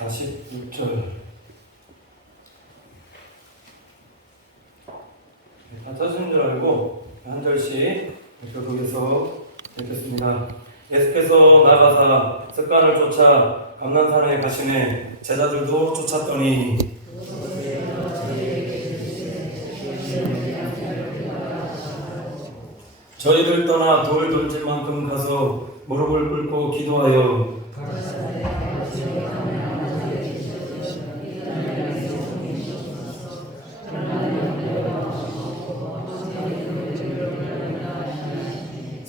46절. 다 찾은 줄 알고 한 절씩 계속해서 읽겠습니다. 예수께서 나가사 습관을 쫓아 감난산에 가시네. 제자들도 쫓았더니 저희를 떠나 돌 돌질만큼 가서 무릎을 꿇고 기도하여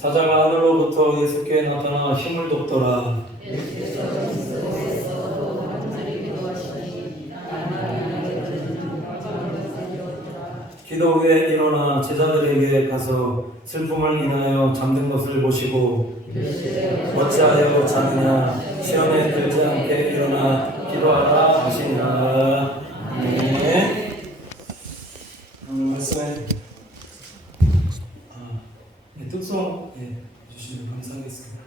사자가 하늘로부터 예수께 나타나 힘을 돕더라. 기도 후에 일어나 제자들에게 가서 슬픔을 인하여 잠든 것을 보시고 어찌하여 자느냐 시험에 들지 않게 일어나 기도하라 하시니라. 아멘. 말씀에 특송 주시면 감사하겠습니다.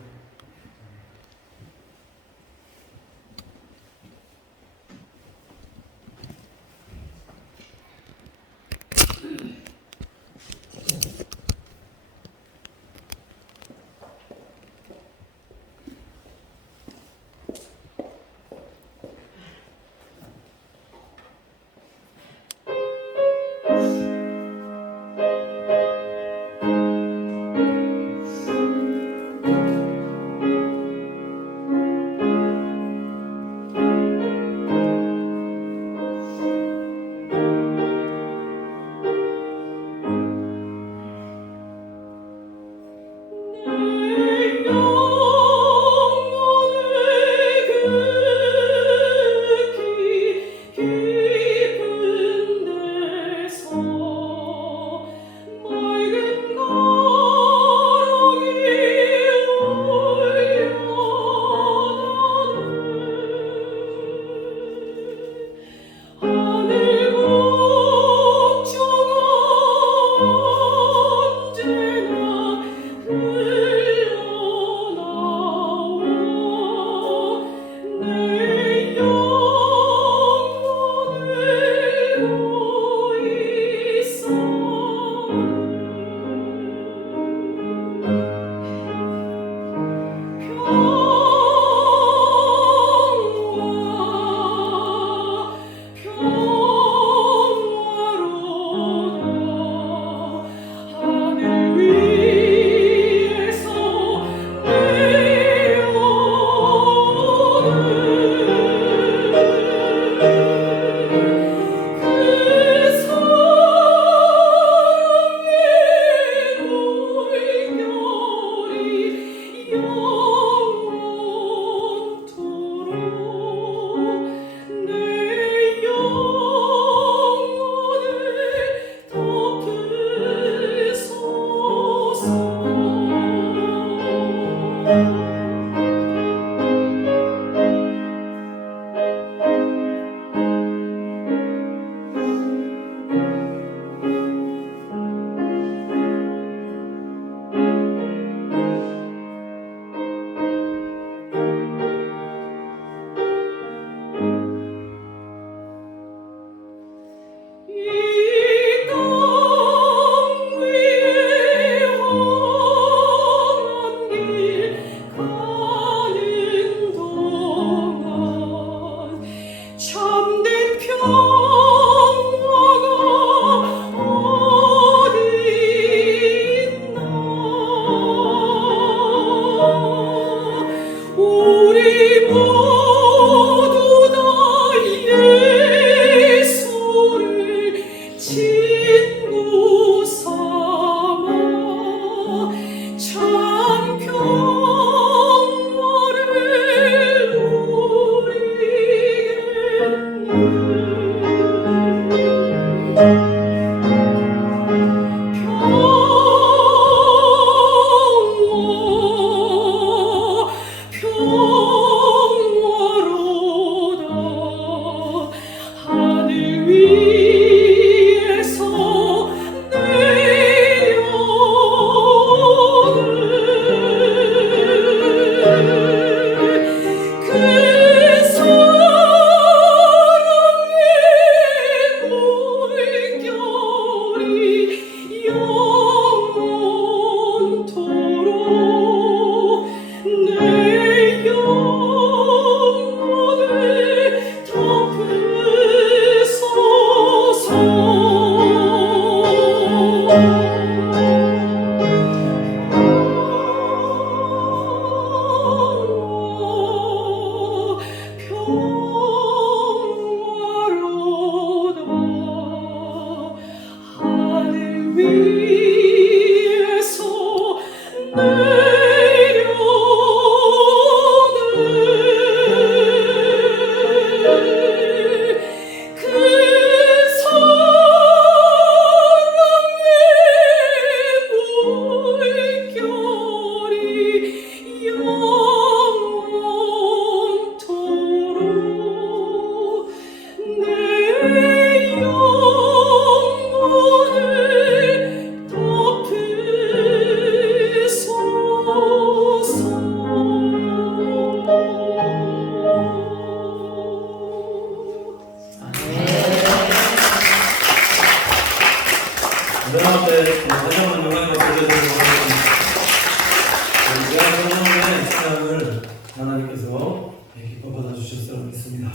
하나님께서 기뻐 받아주셨으라 믿습니다.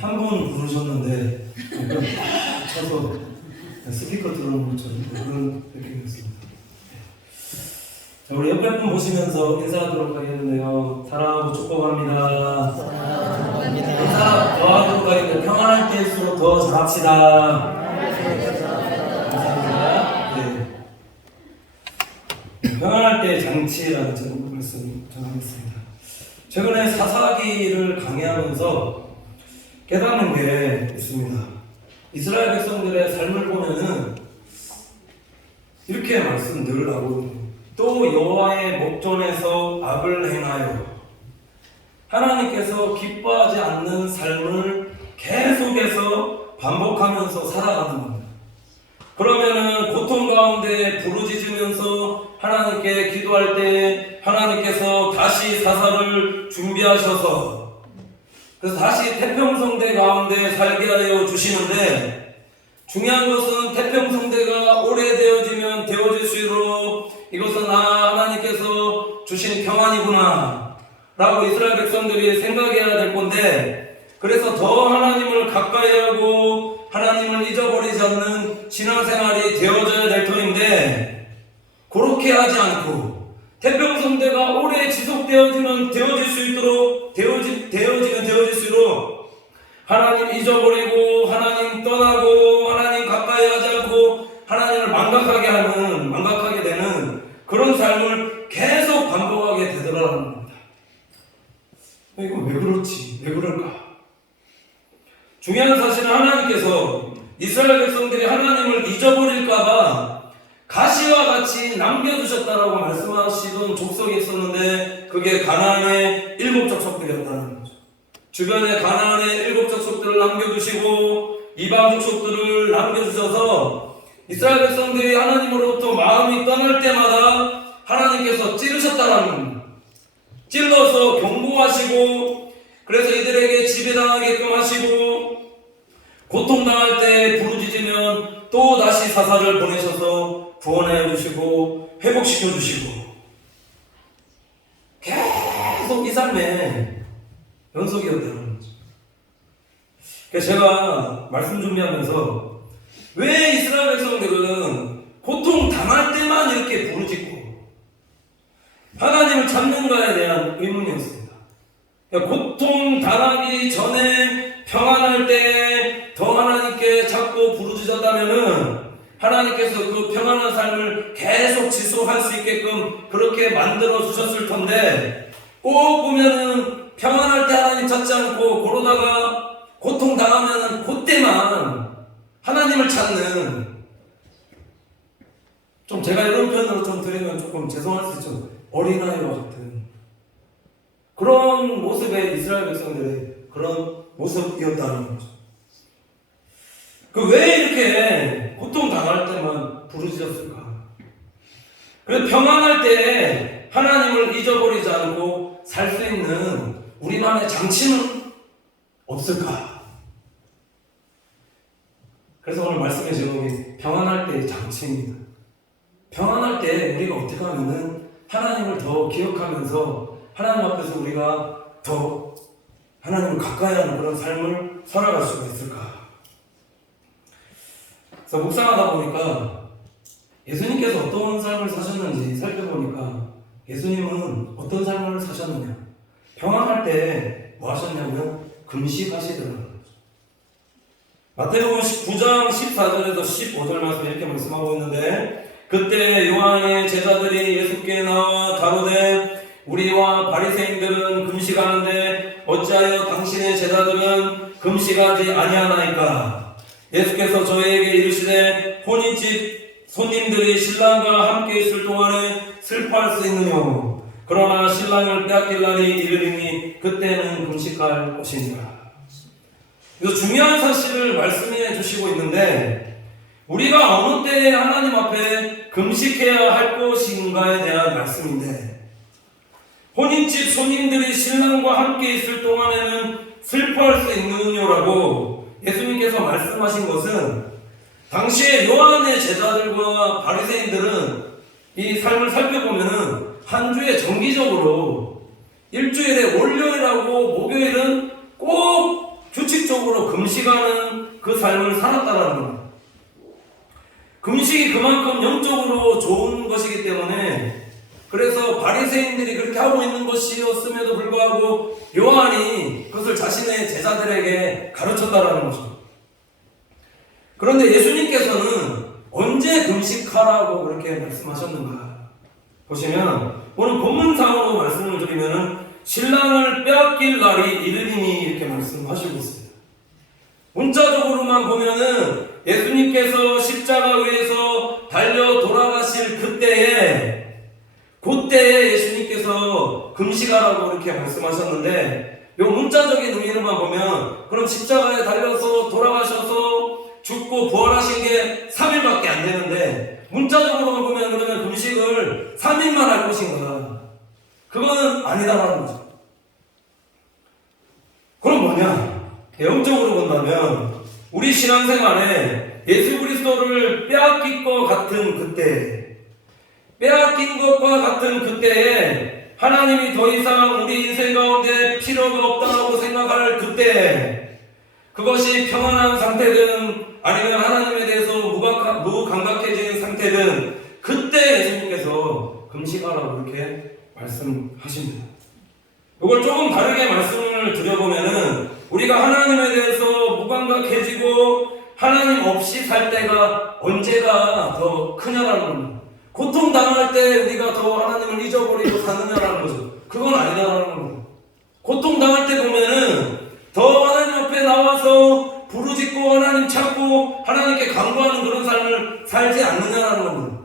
한 분 부르셨는데 약간 딱 쳐서 스피커 들어오는 것처럼 그런 느낌이었습니다. 자, 우리 옆에 분 보시면서 인사하도록 하겠는데요. 사랑하고 축복합니다. 인사 더 하도록 하겠는데 평안할 때일수록 더 잘합시다. 평안할 때 장치라는 제목으로 말씀 전하겠습니다. 최근에 사사기를 강의하면서 깨닫는 게 있습니다. 이스라엘 백성들의 삶을 보면은 이렇게 말씀 늘 나오거든요. 또 여호와의 목전에서 악을 행하여 하나님께서 기뻐하지 않는 삶을 계속해서 반복하면서 살아가는 겁니다. 그러면은 고통 가운데 부르짖으면서 하나님께 기도할 때 하나님께서 다시 사사를 준비하셔서 그래서 다시 태평성대 가운데 살게 하여 주시는데 중요한 것은 태평성대가 오래되어지면 되어질수록 이것은 하나님께서 주신 평안이구나 라고 이스라엘 백성들이 생각해야 될 건데 그래서 더 하나님을 가까이 하고 하나님을 잊어버리지 않는 신앙생활이 되어져야 될 터인데 그렇게 하지 않고 태평성대가 오래 지속되어지면 되어질 수 있도록 되어지면 되어질수록 하나님 잊어버리고 하나님 떠나고 하나님 가까이 하지 않고 하나님을 망각하게 되는 그런 삶을 계속 반복하게 되더라는 겁니다. 이거 왜 그렇지? 왜 그럴까? 중요한 사실은 하나님께서 이스라엘 백성들이 하나님을 잊어버릴까봐 가시와 같이 남겨두셨다라고 말씀하시던 족속이 있었는데 그게 가나안의 7 족속들이었다는 거죠. 주변에 가나안의 7 족속들을 남겨두시고 이방 족속들을 남겨주셔서 이스라엘 백성들이 하나님으로부터 마음이 떠날 때마다 하나님께서 찌르셨다라는 겁니다. 찔러서 경고하시고 그래서 이들에게 지배당하게끔 하시고 고통당할 때 부르짖으면 또 다시 사사를 보내셔서 구원해 주시고 회복시켜 주시고 계속 이 삶의 연속이었다는 거죠. 그래서 제가 말씀 준비하면서 왜 이스라엘 백성들은 고통 당할 때만 이렇게 부르짖고 하나님을 찾는가에 대한 의문이었습니다. 고통 당하기 전에 평안할 때 더 하나님께 자꾸 부르짖었다면은 하나님께서 그 평안한 삶을 계속 지속할 수 있게끔 그렇게 만들어 주셨을 텐데 꼭 보면은 평안할 때 하나님 찾지 않고 그러다가 고통 당하면은 그때만 하나님을 찾는 좀 제가 이런 표현으로 좀 드리면 조금 죄송할 수 있죠. 어린아이와 같은 그런 모습의 이스라엘 백성들의 그런 모습이었다는 거죠. 왜 이렇게 고통 당할 때만 부르짖었을까? 그래서 평안할 때 하나님을 잊어버리지 않고 살 수 있는 우리만의 장치는 없을까? 그래서 오늘 말씀의 제목이 평안할 때의 장치입니다. 평안할 때 우리가 어떻게 하면은 하나님을 더 기억하면서 하나님 앞에서 우리가 더 하나님을 가까이 하는 그런 삶을 살아갈 수가 있을까? 그래서 묵상하다 보니까 예수님께서 어떤 삶을 사셨는지 살펴보니까 예수님은 어떤 삶을 사셨느냐? 평안할 때 뭐 하셨냐면 금식하시더라고요. 마태복음 9장 14절에서 15절 말씀 이렇게 말씀하고 있는데 그때 요한의 제자들이 예수께 나와 가로되 우리와 바리새인들은 금식하는데 어찌하여 당신의 제자들은 금식하지 아니하나이까? 예수께서 저희에게 이르시되 혼인집 손님들이 신랑과 함께 있을 동안에 슬퍼할 수 있느뇨. 그러나 신랑을 빼앗길 날이 이르리니 그때는 금식할 것이니라. 그래서 중요한 사실을 말씀해 주시고 있는데 우리가 어느 때에 하나님 앞에 금식해야 할 것인가에 대한 말씀인데 혼인집 손님들이 신랑과 함께 있을 동안에는 슬퍼할 수 있느냐라고 예수님께서 말씀하신 것은 당시에 요한의 제자들과 바리새인들은 이 삶을 살펴보면은 한 주에 정기적으로 일주일에 월요일하고 목요일은 꼭 규칙적으로 금식하는 그 삶을 살았다라는 겁니다. 금식이 그만큼 영적으로 좋은 것이기 때문에 그래서 바리새인들이 그렇게 하고 있는 것이었음에도 불구하고 요한이 그것을 자신의 제자들에게 가르쳤다라는 것입니다. 그런데 예수님께서는 언제 금식하라고 그렇게 말씀하셨는가 보시면 오늘 본문상으로 말씀을 드리면 신랑을 빼앗길 날이 이르리니 이렇게 말씀하시고 있습니다. 문자적으로만 보면은 예수님께서 십자가 위에서 달려 돌아가실 그때에 예수님께서 금식하라고 이렇게 말씀하셨는데 요 문자적인 의미로만 보면 그럼 십자가에 달려서 돌아가셔서 죽고 부활하신 게 3일밖에 안 되는데 문자적으로만 보면 그러면 금식을 3일만 할 것인가? 그거는 아니다라는 거죠. 그럼 뭐냐? 영적으로 본다면 우리 신앙생활에 예수 그리스도를 빼앗긴 것 같은 그때에 하나님이 더 이상 우리 인생 가운데 필요가 없다고 생각할 그때 그것이 평안한 상태든 아니면 하나님에 대해서 무감각해진 상태든 그때 예수님께서 금식하라고 이렇게 말씀하십니다. 이걸 조금 다르게 말씀을 드려보면은 우리가 하나님에 대해서 무감각해지고 하나님 없이 살 때가 언제가 더 크냐라는 겁니다. 고통당할 때 우리가 더 하나님을 잊어버리고 사느냐라는 거죠. 그건 아니다라는 겁니다. 고통당할 때 보면은 더 하나님 앞에 나와서 부르짖고 하나님 찾고 하나님께 간구하는 그런 삶을 살지 않느냐라는 겁니다.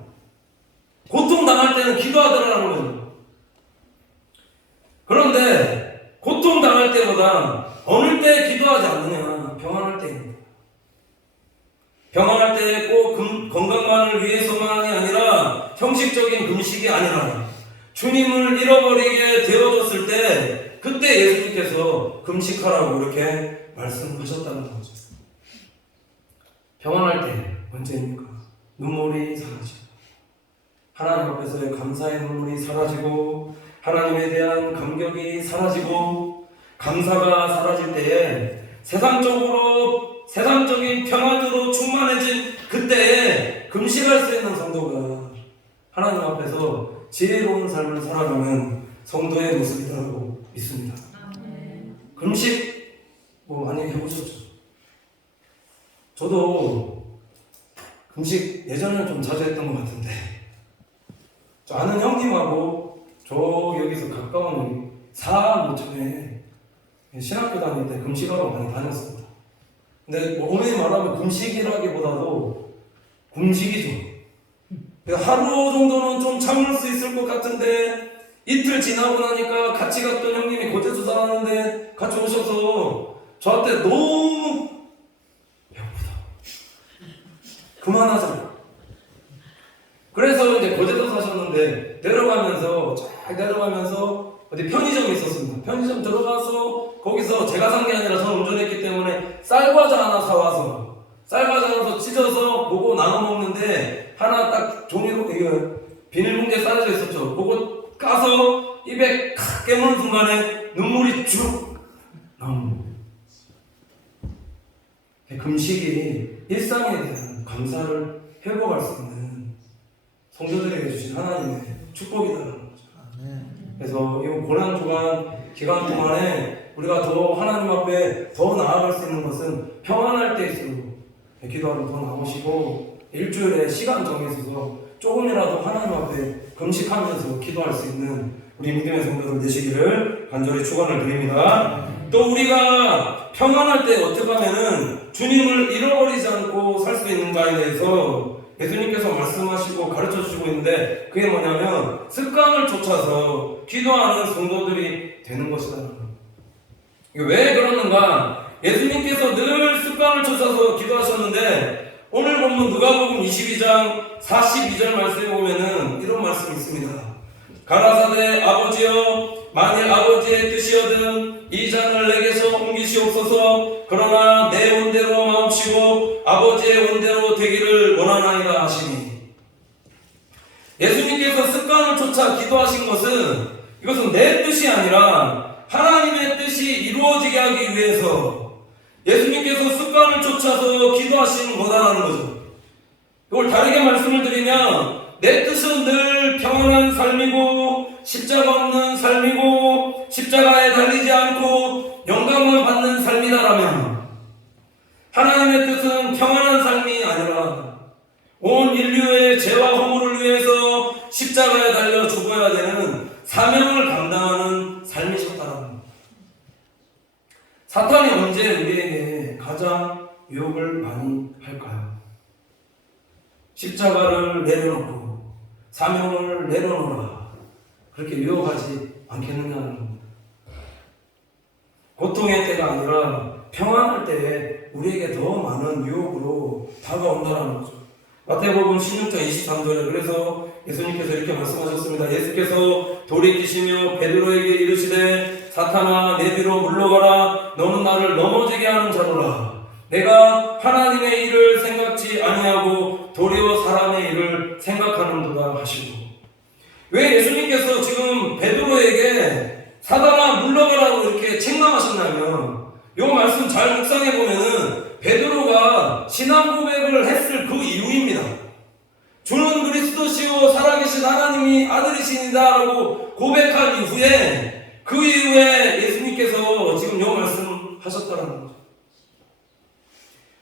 고통당할 때는 기도하더라는 거죠. 그런데 고통당할 때보다 어느 때 기도하지 않느냐? 평안할 때입니다. 평안할 때 꼭 건강만을 위해서만이 아니라 형식적인 금식이 아니라 주님을 잃어버리게 되어졌을 때 그때 예수님께서 금식하라고 이렇게 말씀하셨다는 거죠. 평안할 때 언제입니까? 눈물이 사라지고 하나님 앞에서의 감사의 눈물이 사라지고 하나님에 대한 감격이 사라지고 감사가 사라질 때에 세상적인 평안으로 충만해진 그때에 금식할 수 있는 성도가 하나님 앞에서 지혜로운 삶을 살아가는 성도의 모습이라고 믿습니다. 금식 많이 해보셨죠? 저도 금식 예전에는 좀 자주 했던 것 같은데 저 아는 형님하고 저 여기서 가까운 사무청에 신학교 다닐 때 금식하러 많이 다녔습니다. 근데 오늘 말하면 금식이라기보다도 금식이죠. 하루 정도는 좀 참을 수 있을 것 같은데 이틀 지나고 나니까 같이 갔던 형님이 고제수 사왔는데 같이 오셔서 저한테 너무 배고프다. 그만하자. 그래서 이제 고제수 사셨는데 내려가면서 어디 편의점이 있었습니다. 편의점 들어가서 거기서 제가 산 게 아니라 저는 운전했기 때문에 쌀과자 하나 사와서 찢어서 그거 나눠 먹는데 하나 딱 종이로 이거 비닐봉지에 싸져 있었죠. 그거 까서 입에 칵 깨무는 순간에 눈물이 쭉 나오는 거예요. 금식이 일상에 대한 감사를 회복할 수 있는 성도들에게 주신 하나님의 축복이다라는 거죠. 그래서 이 고난 기간 동안에 우리가 더 하나님 앞에 더 나아갈 수 있는 것은 평안할 때일수록 기도하러 더 나오시고 일주일에 시간 정해서 조금이라도 하나님 앞에 금식하면서 기도할 수 있는 우리 믿음의 성도들 되시기를 간절히 축원을 드립니다. 또 우리가 평안할 때 어떻게 하면은 주님을 잃어버리지 않고 살 수 있는가에 대해서 예수님께서 말씀하시고 가르쳐 주시고 있는데 그게 뭐냐면 습관을 쫓아서 기도하는 성도들이 되는 것이다. 왜 그러는가? 예수님께서 늘 습관을 쫓아서 기도하셨는데 오늘 본문 누가복음 22장 42절 말씀에 보면은 이런 말씀이 있습니다. 가라사대 아버지여 만일 아버지의 뜻이거든 이 잔을 내게서 옮기시옵소서. 그러나 내 원대로 마옵시고 아버지의 원대로 되기를 원하나이다 하시니 예수님께서 습관을 쫓아 기도하신 것은 이것은 내 뜻이 아니라 하나님의 뜻이 이루어지게 하기 위해서 예수님께서 습관을 쫓아서 기도하시는 거다라는 거죠. 이걸 다르게 말씀을 드리면 내 뜻은 늘 평안한 삶이고 십자가 없는 삶이고 십자가에 달리지 않고 영광을 받는 삶이다라면, 하나님의 뜻은 평안한 삶이 아니라 온 인류의 죄와 허물을 위해서 십자가에 달려 죽어야 되는 사명을 감당하는 삶이셨다라는 겁니다. 사탄이 언제 우리에게 가장 유혹을 많이 할까요? 십자가를 내려놓고 사명을 내려놓으라, 그렇게 유혹하지 않겠느냐는 겁니다. 고통의 때가 아니라 평안할 때에 우리에게 더 많은 유혹으로 다가온다는 거죠. 마태복음 16장 23절에 그래서 예수님께서 이렇게 말씀하셨습니다. 예수께서 돌이키시며 베드로에게 이르시되 사탄아 내 뒤로 물러가라. 너는 나를 넘어지게 하는 자로라. 내가 하나님의 일을 생각지 아니하고 도리어 사람의 일을 생각하는도다 하시고. 왜 예수님께서 지금 베드로에게 사단아 물러가라고 이렇게 책망하셨냐면, 이 말씀 잘 묵상해 보면은 베드로가 신앙 고백을 했을 그 이유입니다. 주는 그리스도시요 살아계신 하나님이 아들이시니다라고 고백한 이후에, 그 이후에 예수님께서 지금 이 말씀 하셨다는 거죠.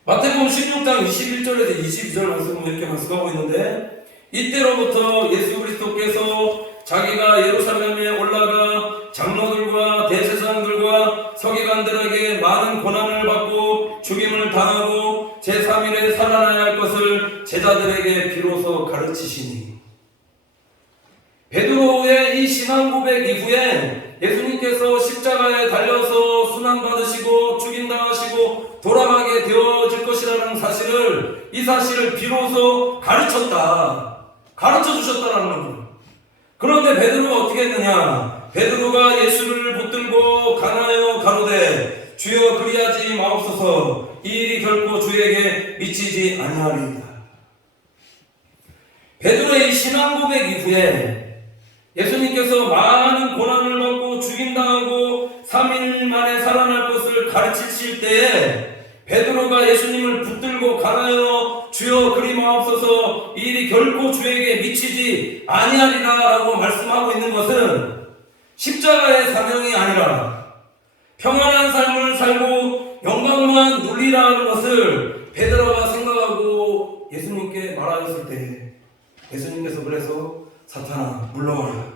마태복음 16장 21절에서 22절 말씀은 이렇게 말씀하고 있는데, 이때로부터 예수 그리스도께서 자기가 예루살렘에 올라가 장로들과 대제사장들과 서기관들에게 많은 고난을 받고 죽임을 당하고 제3일에 살아나야 할 것을 제자들에게 비로소 가르치시니. 베드로의 이 신앙 고백 이후에 예수님께서 십자가에 달려서 순환받으시고 죽임당하시고 돌아가게 되어질 것이라는 사실을, 이 사실을 비로소 가르쳐 주셨다라는 겁니다. 그런데 베드로가 어떻게 했느냐? 베드로가 예수를 붙들고 강하여 가로되 주여 그리하지 마옵소서, 이 일이 결코 주에게 미치지 아니하리이다. 베드로의 신앙 고백 이후에 예수님께서 많은 고난을 받고 죽임당하고 3일 만에 살아날 것을 가르치실 때에 베드로가 예수님을 붙들고 강하여 주여 그리 마옵소서, 이 일이 결코 주에게 미치지 아니하리라 라고 말씀하고 있는 것은 십자가의 사명이 아니라 평안한 삶을 살고 영광만 누리라는 것을 베드로가 생각하고 예수님께 말하였을 때, 예수님께서 그래서 사탄아 물러가라,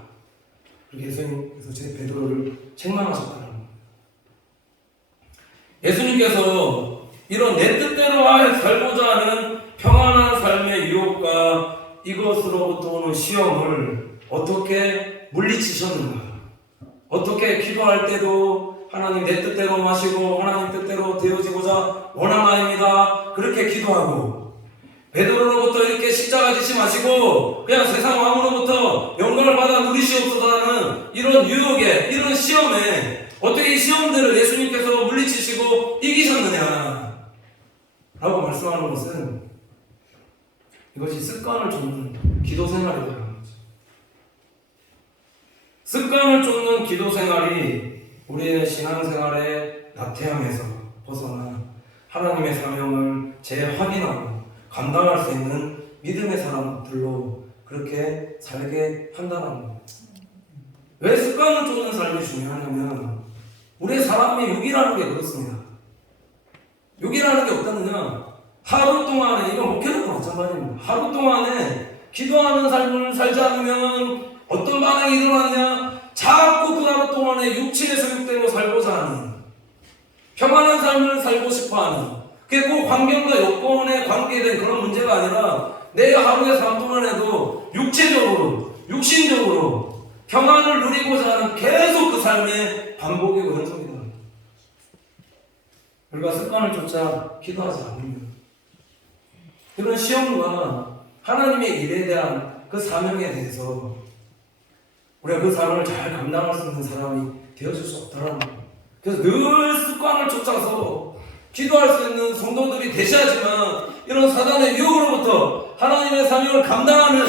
그렇게 예수님께서 제 베드로를 책망하셨다는 겁니다. 예수님께서 이런 내 뜻대로 살고자 하는 평안한 삶의 유혹과 이것으로부터 오는 시험을 어떻게 물리치셨는가? 어떻게 기도할 때도 하나님 내 뜻대로 마시고 하나님 뜻대로 되어지고자 원하나이다, 그렇게 기도하고, 베드로로부터 이렇게 십자가 지시 마시고 그냥 세상 왕으로부터 영광을 받아 누리시옵소서라는 이런 유혹에, 이런 시험에 어떻게 이 시험들을 예수님께서 물리치시고 이기셨느냐 라고 말씀하는 것은, 이것이 습관을 쫓는 기도 생활이라는 거죠. 습관을 쫓는 기도 생활이 우리의 신앙생활의 나태함에서 벗어나 하나님의 사명을 재확인하고 감당할 수 있는 믿음의 사람들로 그렇게 살게 한다는 겁니다. 왜 습관을 쫓는 삶이 중요하냐면, 우리의 사람의 육이라는 게 그렇습니다. 육이라는 게 어떠느냐? 하루 동안에, 이건 목회도 마찬가지입니다. 하루 동안에 기도하는 삶을 살지 않으면 어떤 반응이 일어나냐? 자꾸 그 하루 동안에 육체의 소욕대로 살고자 하는, 평안한 삶을 살고 싶어하는, 그게 꼭 환경과 여건에 관계된 그런 문제가 아니라 내 하루의 삶 동안에도 육체적으로, 육신적으로 평안을 누리고자 하는 계속 그 삶의 반복이고 연속이다. 우리가 습관을 쫓아 기도하지 않으면 그런 시험과 하나님의 일에 대한 그 사명에 대해서 우리가 그 사명을 잘 감당할 수 있는 사람이 되어줄 수 없다는 거예요. 그래서 늘 습관을 쫓아서 기도할 수 있는 성도들이 되셔야지만 이런 사단의 유혹으로부터 하나님의 사명을 감당하는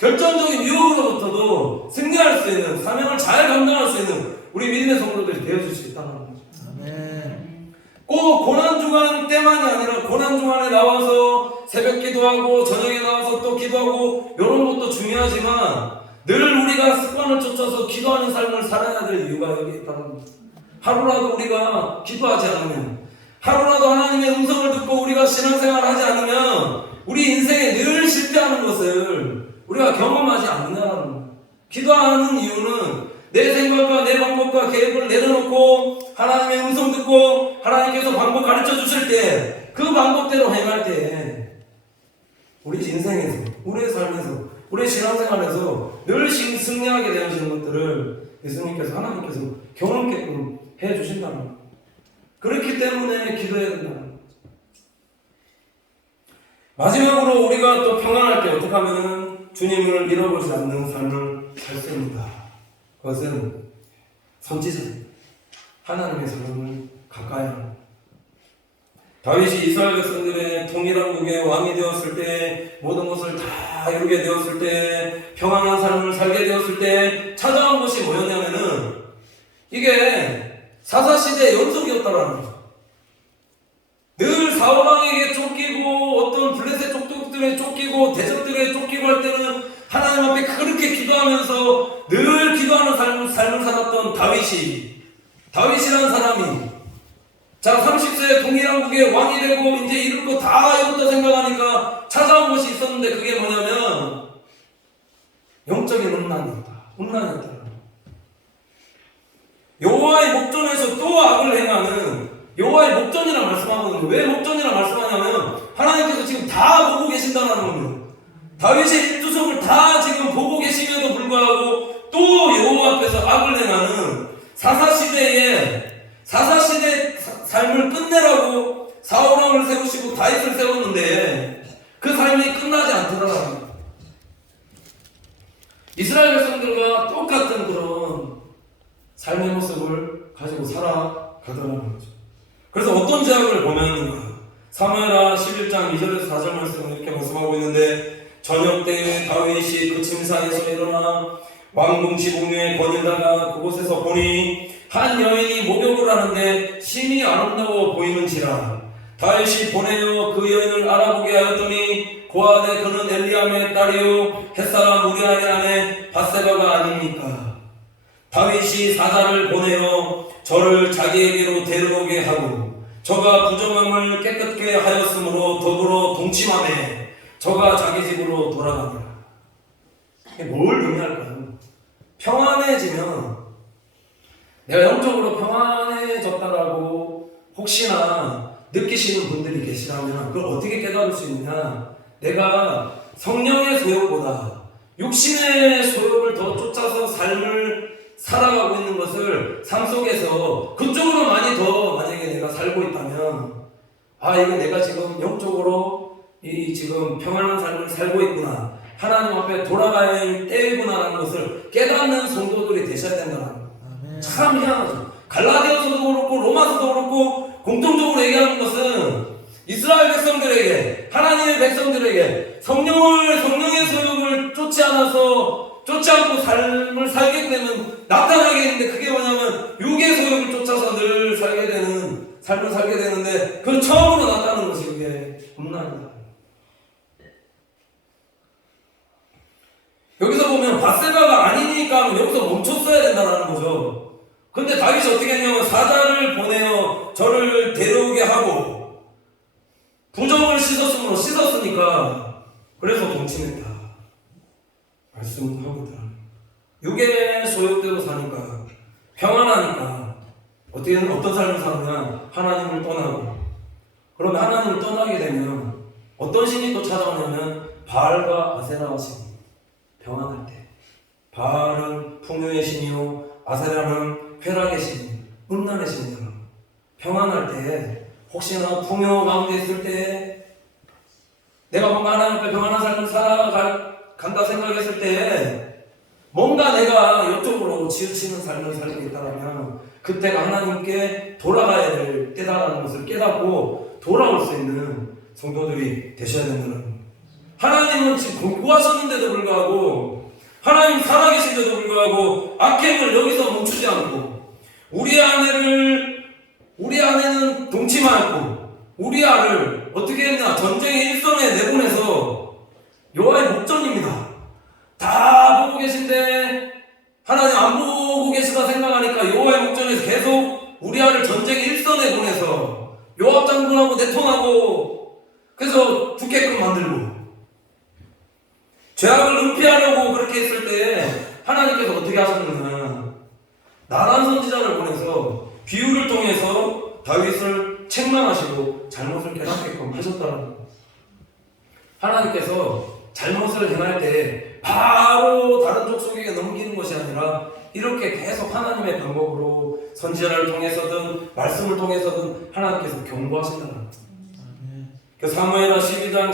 결정적인 유혹으로부터도 승리할 수 있는, 사명을 잘 감당할 수 있는 우리 믿음의 성도들이 되어줄 수 있다는 거죠. 아멘. 꼭 고난주간 때만이 아니라 고난주간에 나와서 새벽 기도하고 저녁에 나와서 또 기도하고 이런 것도 중요하지만 늘 우리가 습관을 쫓아서 기도하는 삶을 살아야 될 이유가 여기 있다는 겁니다. 하루라도 우리가 기도하지 않으면, 하루라도 하나님의 음성을 듣고 우리가 신앙생활을 하지 않으면 우리 인생에 늘 실패하는 것을 우리가 경험하지 않는다는 겁니다. 기도하는 이유는 내 생각과 내 방법과 계획을 내려놓고 하나님의 음성 듣고 하나님께서 방법 가르쳐 주실 때 그 방법대로 행할 때 우리 인생에서, 우리의 삶에서, 우리의 신앙생활에서 늘 승리하게 되어지는 것들을 예수님께서, 하나님께서 경험케끔 해주신다는 거예요. 그렇기 때문에 기도해야 된다는 거예요. 마지막으로 우리가 또 평안할 때 어떻게 하면 주님을 잃어버리지 않는 삶을 살 수 있는가? 그것은 선지자입니다. 하나님의 사람을 가까이 합니다. 다윗이 이스라엘 백성들의 통일왕국의 왕이 되었을 때, 모든 것을 다 이루게 되었을 때, 평안한 삶을 살게 되었을 때 찾아온 것이 뭐였냐면은 이게 사사시대의 연속이었다라는 거죠. 늘 사울왕에게 쫓기고 어떤 블레셋 족속들에 쫓기고 대적들에 쫓기고 할 때는 하나님 앞에 그렇게 기도하면서 늘 기도하는 삶을 살았던 다윗이라는 사람이 30세에 동일왕국의 왕이 되고 이제 이룰 거 다 이뤘다 생각하니까 찾아온 것이 있었는데 그게 뭐냐면 영적인 음란이었다. 여호와의 목전에서 또 악을 행하는, 여호와의 목전이라 말씀하거든요. 왜 목전이라 말씀하냐면 하나님께서 지금 다 보고 계신다는 거예요. 다윗의 일주석을 다 지금 보고 계심에도 불구하고 또 여호와 앞에서 악을 행하는 사사시대의 삶을 끝내라고 사울왕을 세우시고 다윗을 세웠는데 그 삶이 끝나지 않더라고요. 이스라엘 백성들과 똑같은 그런 삶의 모습을 가지고 살아가더라는 거죠. 그래서 어떤 제약을 보면은 사무엘하 11장 2절에서 4절 말씀을 이렇게 말씀하고 있는데, 저녁 때에 다윗이 그 침상에서 일어나 왕궁 지붕 위에 거닐다가 그곳에서 보니 한 여인이 목욕을 하는데 심히 아름다워 보이는지라. 다윗이 보내어 그 여인을 알아보게 하였더니 고아되 그는 엘리암의 딸이요 햇사람 우리아의 아내 밧세바가 아닙니까? 다윗이 사자를 보내어 저를 자기에게로 데려오게 하고 저가 부정함을 깨끗게 하였으므로 더불어 동침하매 저가 자기 집으로 돌아가니라. 이게 뭘 의미할까요? 평안해지면, 내가 영적으로 평안해졌다라고 혹시나 느끼시는 분들이 계시다면 그걸 어떻게 깨달을 수 있느냐? 내가 성령의 소욕보다 육신의 소욕을 더 쫓아서 삶을 살아가고 있는 것을 삶 속에서 그쪽으로 많이 더 만약에 내가 살고 있다면, 이거 내가 지금 영적으로 지금 평안한 삶을 살고 있구나, 하나님 앞에 돌아가야 할 때이구나라는 것을 깨닫는 성도들이 되셔야 된다는 거예요. 참 희한하죠. 갈라디아서도 그렇고 로마서도 그렇고 공통적으로 얘기하는 것은 이스라엘 백성들에게, 하나님의 백성들에게 성령의 소욕을 쫓지 않고 삶을 살게 되면 나타나게 되는데, 그게 뭐냐면 육의 소욕을 쫓아서 늘 살게 되는 삶을 살게 되는데, 그 처음으로 나타나는 것이 그게 음란이다. 여기서 보면 밧세바가 아니니까 여기서 멈췄어야 된다는 거죠. 근데 다윗이 어떻게 했냐면 사자를 보내어 저를 데려오게 하고 부정을 씻었으니까 그래서 동침했다 말씀하거든. 육의 소욕대로 사니까, 평안하니까 어떤 삶을 사느냐? 하나님을 떠나고. 그러면 하나님을 떠나게 되면 어떤 신이 또 찾아오냐면 바알과 아세라 신. 평안할 때 바알은 풍요의 신이요 아세라는 쾌락의 신이요 음란의 신이요. 평안할 때 혹시나 풍요 가운데 있을 때 내가 뭔가 하나님 앞에 평안한 삶을 살아간다 생각했을 때 뭔가 내가 이쪽으로 치우치는 삶을 살고 있다면 그때가 하나님께 돌아가야 될 때다라는 것을 깨닫고 돌아올 수 있는 성도들이 되셔야 된다는 거예요. 하나님은 지금 구하셨는데도 불구하고, 하나님 살아계신데도 불구하고 악행을 여기서 멈추지 않고, 우리 아내는 동치만 않고 우리 아를 어떻게 했나 전쟁의 일선에 내보내서, 여호와의 목전입니다. 다 보고 계신데 하나님 안 보고 계시다 생각하니까 여호와의 목전에서 계속 우리 아를 전쟁의 일선에 보내서 요압 장군하고 내통하고, 그래서 죽게끔 만들고, 죄악을 은폐하려고 그렇게 했을 때 하나님께서 어떻게 하셨느냐, 나단 선지자를 보내서 비유를 통해서 다윗을 책망하시고 잘못을 깨닫게끔 하셨다는 거예요. 하나님께서 잘못을 행할 때 바로 다른 족속에게 넘기는 것이 아니라 이렇게 계속 하나님의 방법으로 선지자를 통해서든 말씀을 통해서든 하나님께서 경고하신다는 거예요. 그 사무엘하 12장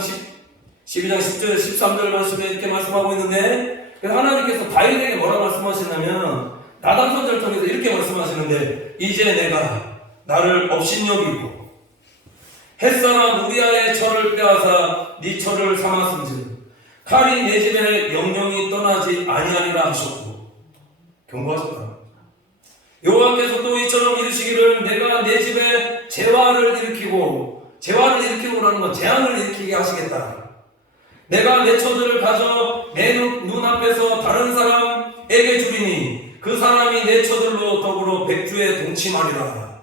10절 13절 말씀에 이렇게 말씀하고 있는데, 하나님께서 다윗에게 뭐라 말씀하시냐면 나단 선지자를 통해서 이렇게 말씀하시는데, 이제 내가 나를 업신여기고 햇사람 우리아의 철을 빼앗아 네 철을 삼았은즉 칼이 내 집에 영영이 떠나지 아니하리라 하셨고, 경고하셨다. 여호와께서 또 이처럼 이르시기를 내가 내 집에 재화를 일으키고라는 건 재앙을 일으키게 하시겠다. 내가 내 처들을 가져 내 눈앞에서 다른 사람에게 주리니 그 사람이 내 처들로 더불어 백주에 동침하리라.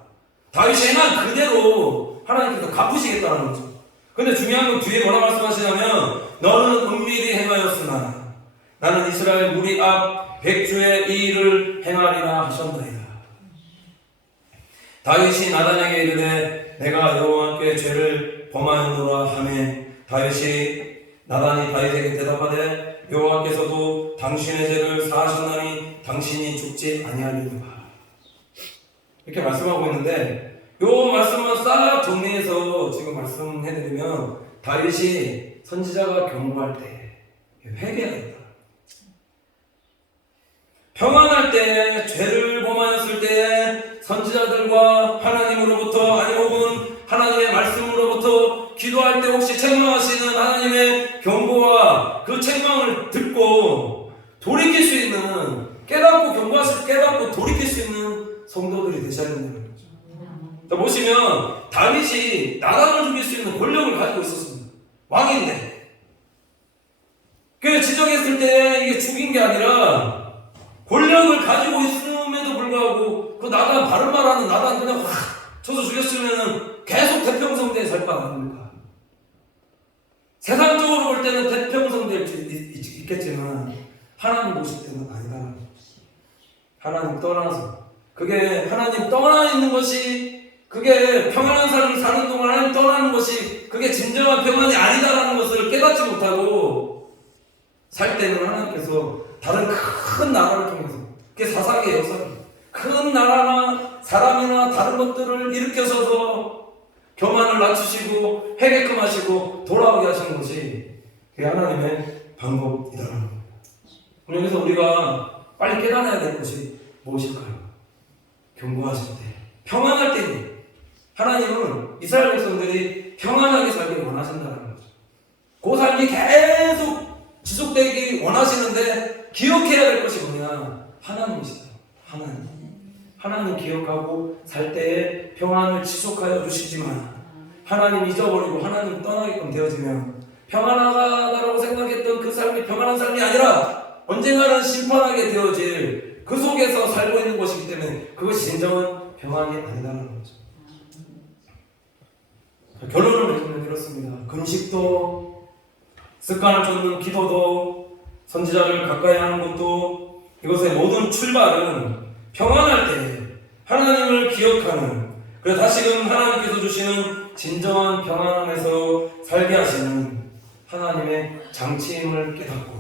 다윗이 행한 그대로 하나님께서 갚으시겠다는 거죠. 근데 중요한 건 뒤에 뭐라 말씀하시냐면, 너는 은밀히 행하였으나 나는 이스라엘 무리 앞 백주의 이 일을 행하리라 하셨나이다. 다윗이 나단에게 이르되 내가 여호와께 죄를 범하였노라 하매, 나단이 다윗에게 대답하되 여호와께서도 당신의 죄를 사하셨나니 당신이 죽지 아니하리라. 이렇게 말씀하고 있는데, 요 말씀만 싹 정리해서 지금 말씀해드리면, 다윗이 선지자가 경고할 때 회개하겠다. 평안할 때, 죄를 범하였을 때 선지자들과 하나님으로부터, 아니 혹은 하나님의 말씀으로부터 기도할 때 혹시 책망하시는 하나님의 경고와 그 책망을 듣고 돌이킬 수 있는, 깨닫고 돌이킬 수 있는 성도들이 되셔야 된다는 거죠. 자, 보시면 다윗이 나단을 죽일 수 있는 권력을 가지고 있었습니다. 왕인데. 그 지적했을 때 이게 죽인 게 아니라 권력을 가지고 있음에도 불구하고 그 나단, 바른 말하는 나단 그냥 확 쳐서 죽였으면 계속 태평성대에 살 거 아닙니까? 세상적으로 볼 때는 태평성대에 있겠지만 하나님 보실 때는 아니라는 거죠. 하나님 떠나서, 그게 하나님 떠나 있는 것이, 그게 평안한 삶을 사는 동안 하나님 떠나는 것이 그게 진정한 평안이 아니다라는 것을 깨닫지 못하고 살 때는 하나님께서 다른 큰 나라를 통해서, 그게 사사기의 역사입니다. 큰 나라나 사람이나 다른 것들을 일으켜서서 교만을 낮추시고 회개끔 하시고 돌아오게 하시는 것이 그게 하나님의 방법이다라는 겁니다. 그래서 우리가 빨리 깨달아야 될 것이 무엇일까요? 경고하실 때, 평안할 때, 하나님은 이스라엘 백성들이 평안하게 살길 원하신다는 거죠. 그 삶이 계속 지속되기 원하시는데 기억해야 될 것이 뭐냐? 하나님이시다. 하나님 기억하고 살 때에 평안을 지속하여 주시지만, 하나님 잊어버리고 하나님 떠나게끔 되어지면 평안하다라고 생각했던 그 삶이 평안한 삶이 아니라 언젠가는 심판하게 되어질, 그 속에서 살고 있는 것이기 때문에 그것이 진정한 평안이 아니다라는 거죠. 결론을 내주면 이렇습니다. 금식도, 습관을 쫓는 기도도, 선지자를 가까이 하는 것도, 이것의 모든 출발은 평안할 때 하나님을 기억하는, 그래서 다시금 하나님께서 주시는 진정한 평안 안에서 살게 하시는 하나님의 장치임을 깨닫고,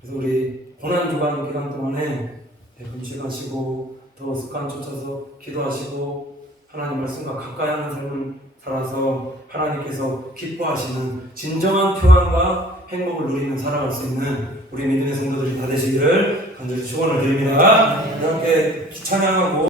그래서 우리 고난주간 기간 동안에 금식하시고 더 습관 쫓아서 기도하시고 하나님 말씀과 가까이 하는 삶을 살아서 하나님께서 기뻐하시는 진정한 평안과 행복을 누리며 살아갈 수 있는 우리 믿음의 성도들이 다 되시기를 간절히 축원을 드립니다. 이렇게 찬양하고